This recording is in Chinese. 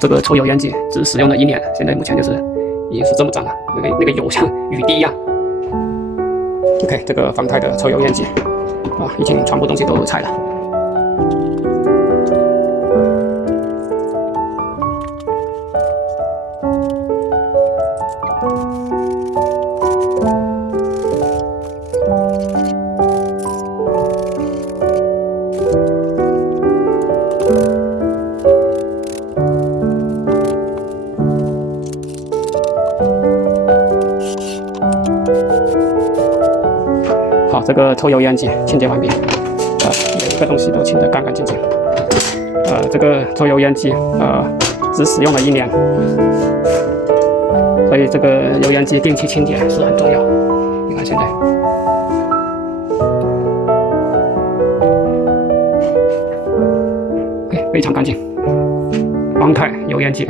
这个抽油烟机只使用了1年，现在目前就是已经是这么脏了，那个油像雨滴一样。OK， 这个方太的抽油烟机已经全部东西都拆了。好，这个抽油烟机清洁完毕，每一个东西都清得干干净净。这个抽油烟机只使用了1年，所以这个油烟机定期清洁是很重要。你看现在，非常干净。方太油烟机。